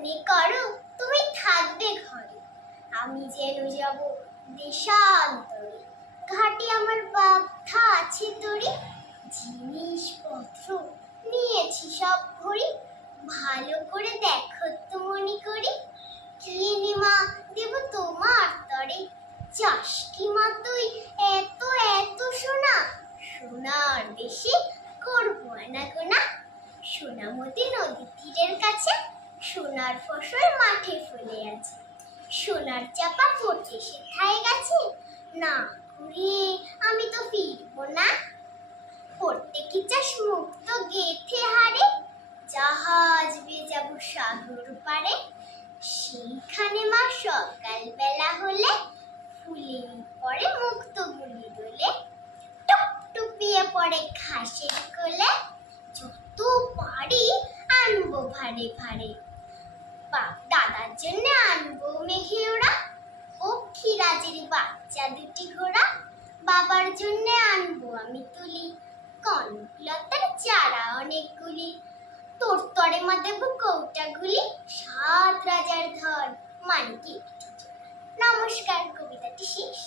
মনে করো তুমি থাকবে ঘরে, আমি যেন যাব দেশান্তরে। ঘাটে আমার বাধ্যা আছে তরি, জিনিসপত্র নিয়েছি সব ভরি। ভালো করে দেখো তো মনে করি, কি নিমা দেব তোমার তরে। চাস কি মা তুই এত এত সোনা, সোনার দেশে করবো আনাগোনা। সোনামতি নদী তীরের কাছে সোনার ফসল মাঠে ফলে আছে। সোনার চাপা পড়ছে সেথায় গেছে, না ঘুরিয়ে আমি তো ফিরবো না। পড়তে কি চাস মুক্ত গেথে হারে, জাহাজ বেয়ে যাবো সাগর পারে। সেইখানে মা সকাল বেলা হলে ফুলে পড়ে মুক্ত গুলি দোলে। টুপটুপিয়ে পড়ে ঘাসের কোলে, যত পারি আনবো ভারে ভারে। দাদার জন্য আনবো মেঘে ওরা, পক্ষীরাজের বাচ্চা দুটি ঘোড়া। বাবার জন্য আনবো আমি তুলি, কনকলতার চারা অনেকগুলি। তোর তরে মা দেবো কৌটাগুলি, 7 রাজার ধন মানে কি। নমস্কার, কবিতাটি শেষ।